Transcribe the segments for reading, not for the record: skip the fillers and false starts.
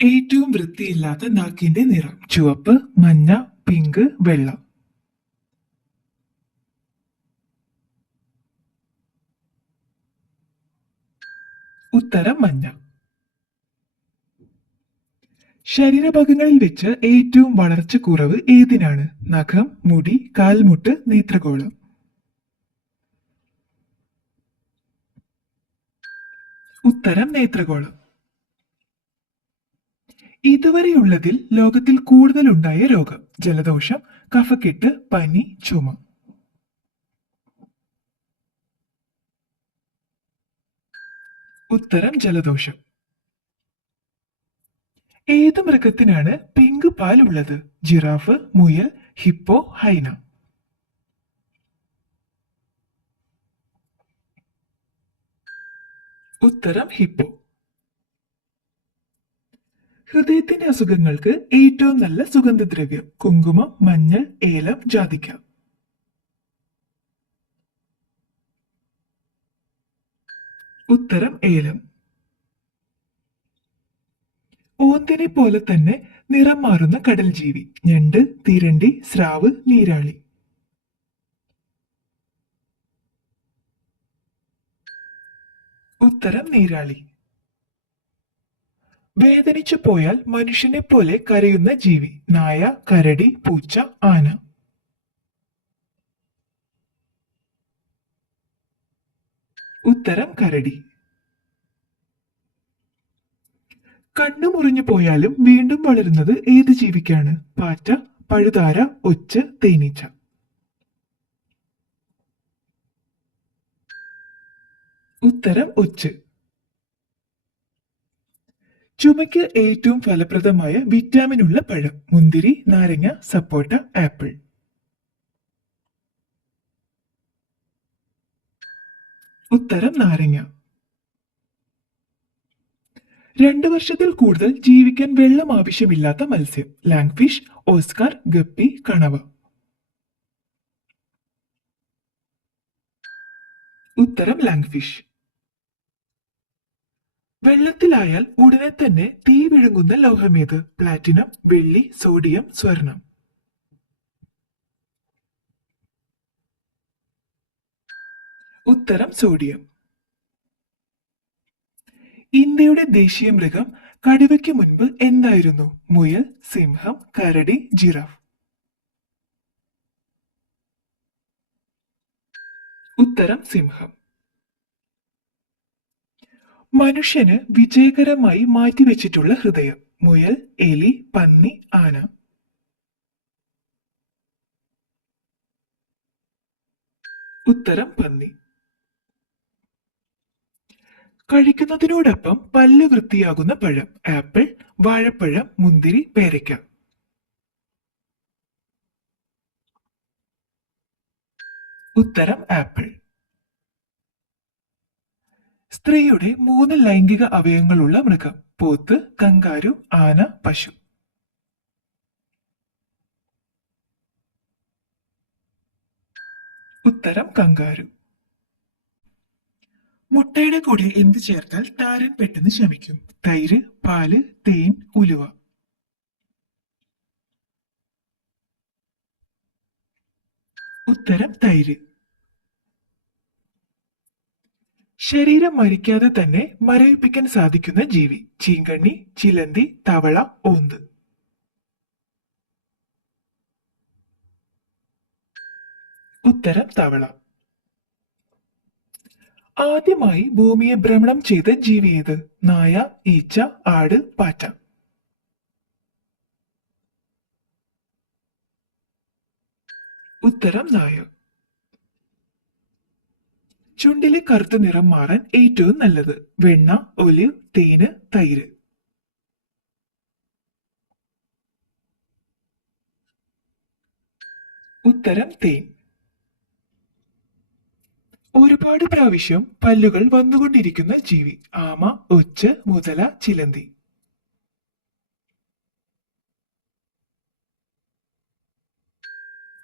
ഏറ്റവും വൃത്തിയില്ലാത്ത നാക്കിന്റെ നിറം ചുവപ്പ്, മഞ്ഞ, പിങ്ക്, വെള്ള. ഉത്തരം മഞ്ഞ. ശരീരഭാഗങ്ങളിൽ വെച്ച് ഏറ്റവും വളർച്ച കുറവ് ഏതിനാണ്? നഖം, മുടി, കാൽമുട്ട്, നേത്രഗോളം. ഉത്തരം നേത്രഗോളം. ഇതുവരെയുള്ളതിൽ ലോകത്തിൽ കൂടുതലുണ്ടായ രോഗം? ജലദോഷം, കഫക്കെട്ട്, പനി, ചുമ. ഉത്തരം ജലദോഷം. ഏത് മൃഗത്തിനാണ് പിങ്ക് പാൽ ഉള്ളത്? ജിറാഫ്, മുയൽ, ഹിപ്പോ, ഹൈന. ഉത്തരം ഹിപ്പോ. ഹൃദയത്തിന്റെ അസുഖങ്ങൾക്ക് ഏറ്റവും നല്ല സുഗന്ധദ്രവ്യം? കുങ്കുമം, മഞ്ഞൾ, ഏലം, ജാതിക്ക. ഉത്തരം ഏലം. ഓന്തിനെ പോലെ തന്നെ നിറം മാറുന്ന കടൽ ജീവി? ഞണ്ട്, തിരണ്ടി, സ്രാവ്, നീരാളി. ഉത്തരം നീരാളി. വേദനിച്ചു പോയാൽ മനുഷ്യനെ പോലെ കരയുന്ന ജീവി? നായ, കരടി, പൂച്ച, ആന. ഉത്തരം കരടി. കണ്ണു മുറിഞ്ഞു പോയാലും വീണ്ടും വളരുന്നത് ഏത് ജീവിക്കാണ്? പാറ്റ, പഴുതാര, ഒച്ച്, തേനീച്ച. ഉത്തരം ഒച്ച്. ചുമയ്ക്ക് ഏറ്റവും ഫലപ്രദമായ വിറ്റാമിൻ ഉള്ള പഴം? മുന്തിരി, നാരങ്ങ, സപ്പോട്ട, ആപ്പിൾ. ഉത്തരം നാരങ്ങ. 2 വർഷത്തിൽ കൂടുതൽ ജീവിക്കാൻ വെള്ളം ആവശ്യമില്ലാത്ത മത്സ്യം? ലാങ്ഫിഷ്, ഓസ്കാർ, ഗപ്പി, കണവ. ഉത്തരം ലാങ്ഫിഷ്. വെള്ളത്തിലായാൽ ഉടനെ തന്നെ തീ വിഴുങ്ങുന്ന ലോഹമേത്? പ്ലാറ്റിനം, വെള്ളി, സോഡിയം, സ്വർണം. ഉത്തരം സോഡിയം. ഇന്ത്യയുടെ ദേശീയ മൃഗം കടുവയ്ക്ക് മുൻപ് എന്തായിരുന്നു? മുയൽ, സിംഹം, കരടി, ജിറാഫ്. ഉത്തരം സിംഹം. മനുഷ്യന് വിജയകരമായി മാറ്റിവെച്ചിട്ടുള്ള ഹൃദയം? മുയൽ, എലി, പന്നി, ആന. ഉത്തരം പന്നി. കഴിക്കുന്നതിനോടൊപ്പം പല്ല് വൃത്തിയാകുന്ന പഴം? ആപ്പിൾ, വാഴപ്പഴം, മുന്തിരി, പേരയ്ക്ക. ഉത്തരം ആപ്പിൾ. സ്ത്രീയുടെ 3 ലൈംഗിക അവയവങ്ങളുള്ള മൃഗം? പോത്ത്, കങ്കാരു, ആന, പശു. ഉത്തരം കങ്കാരു. മുട്ടയുടെ കൂടെ എന്ത് ചേർത്താൽ താരൻ പെട്ടെന്ന് ശമിക്കും? തൈര്, പാല്, തേൻ, ഉലുവ. ഉത്തരം തൈര്. ശരീരം മരിക്കാതെ തന്നെ മരവിപ്പിക്കാൻ സാധിക്കുന്ന ജീവി? ചീങ്കണ്ണി, ചിലന്തി, തവള, ഓന്ത്. ഉത്തരം തവള. ആദ്യമായി ഭൂമിയെ ഭ്രമണം ചെയ്ത ജീവി ഏത്? നായ, ഈച്ച, ആട്, പാറ്റ. ഉത്തരം നായ. ചുണ്ടിലെ കറുത്ത നിറം മാറാൻ ഏറ്റവും നല്ലത്? വെണ്ണ, ഒലിവ്, തേന്, തൈര്. ഉത്തരം തേൻ. ഒരുപാട് പ്രാവശ്യം പല്ലുകൾ വന്നുകൊണ്ടിരിക്കുന്ന ജീവി? ആമ, ഒച്ച്, മുതല, ചിലന്തി.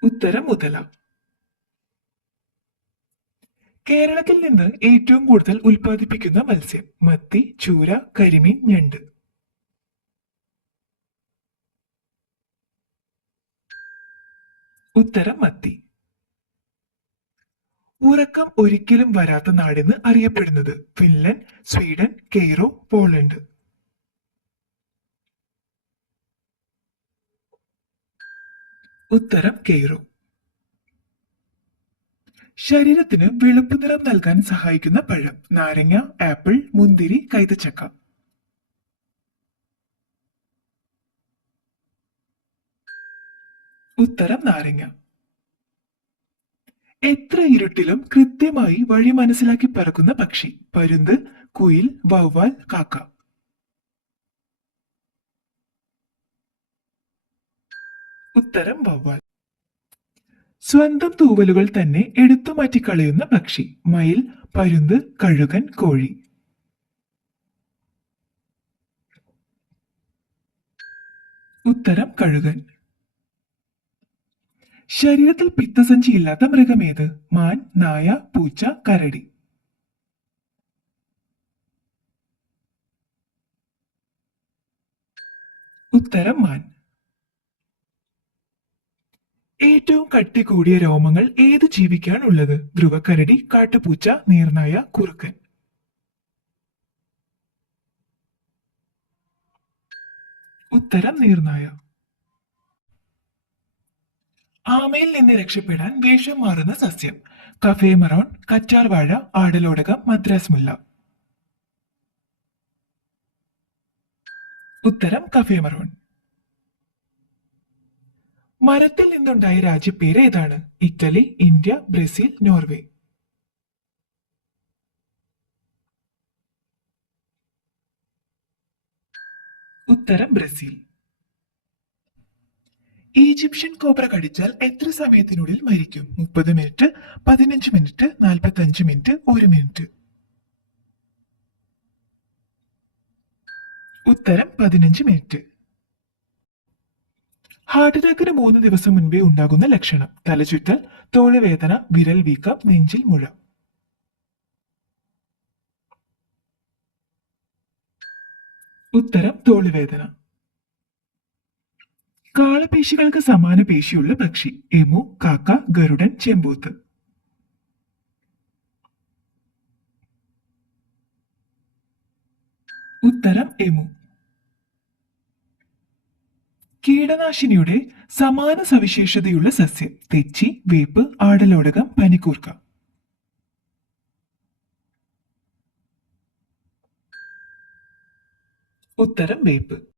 ഉത്തരം മുതല. കേരളത്തിൽ നിന്ന് ഏറ്റവും കൂടുതൽ ഉൽപ്പാദിപ്പിക്കുന്ന മത്സ്യം? മത്തി, ചൂര, കരിമീൻ, ഞണ്ട്. ഉത്തരം മത്തി. ഉറക്കം ഒരിക്കലും വരാത്ത നാടെന്ന് അറിയപ്പെടുന്നത് ഫിൻലൻഡ്, സ്വീഡൻ, കെയ്റോ, പോളണ്ട്. ഉത്തരം കെയ്റോ. ശരീരത്തിന് വെളുപ്പ് നിറം നൽകാൻ സഹായിക്കുന്ന പഴം നാരങ്ങ, ആപ്പിൾ, മുന്തിരി, കൈതച്ചക്ക. ഉത്തരം നാരങ്ങ. എത്ര ഇരുട്ടിലും കൃത്യമായി വഴി മനസ്സിലാക്കി പറക്കുന്ന പക്ഷി പരുന്ത്, കുയിൽ, വവ്വാൽ, കാക്ക. ഉത്തരം വവ്വാൽ. സ്വന്തം തൂവലുകൾ തന്നെ എടുത്തുമാറ്റി കളയുന്ന പക്ഷി മയിൽ, പരുന്ത്, കഴുകൻ, കോഴി. ഉത്തരം കഴുകൻ. ശരീരത്തിൽ പിത്തസഞ്ചിയില്ലാത്ത മൃഗമേത്? മാൻ, നായ, പൂച്ച, കരടി. ഉത്തരം മാൻ. ഏറ്റവും കട്ടി കൂടിയ രോമങ്ങൾ ഏത് ജീവിക്കാണുള്ളത്? ധ്രുവക്കരടി, കാട്ടുപൂച്ച, നീർനായ, കുറുക്കൻ. ഉത്തരം നീർനായ. ആമയിൽ നിന്ന് രക്ഷപ്പെടാൻ വേഷം മാറുന്ന സസ്യം കഫേ മറോൺ, കറ്റാർ വാഴ, ആടലോടകം, മദ്രാസ് മുല്ല. ഉത്തരം കഫേ മറോൺ. മരത്തിൽ നിന്നുണ്ടായ രാജ്യപ്പേര് ഏതാണ്? Italy, India, Brazil, Norway. ഉത്തരം ബ്രസീൽ. ഈജിപ്ഷ്യൻ കോബ്ര കടിച്ചാൽ എത്ര സമയത്തിനുള്ളിൽ മരിക്കും? 30 മിനിറ്റ്, 15 മിനിറ്റ്, 45 മിനിറ്റ്, 1 മിനിറ്റ്. ഉത്തരം 15 മിനിറ്റ്. ഹാർട്ട് അറ്റാക്കിന് 3 ദിവസം മുൻപേ ഉണ്ടാകുന്ന ലക്ഷണം തലചുറ്റൽ, തോളുവേദന, വിരൽ വീക്കം, നെഞ്ചിൽ മുഴ. ഉത്തരം തോളുവേദന. കാളപേശികൾക്ക് സമാന പേശിയുള്ള പക്ഷി എമു, കാക്ക, ഗരുഡൻ, ചെമ്പൂത്ത്. ഉത്തരം എമു. കീടനാശിനിയുടെ സമാന സവിശേഷതയുള്ള സസ്യം തെച്ചി, വേപ്പ്, ആടലോടകം, പനിക്കൂർക്ക. ഉത്തരം വേപ്പ്.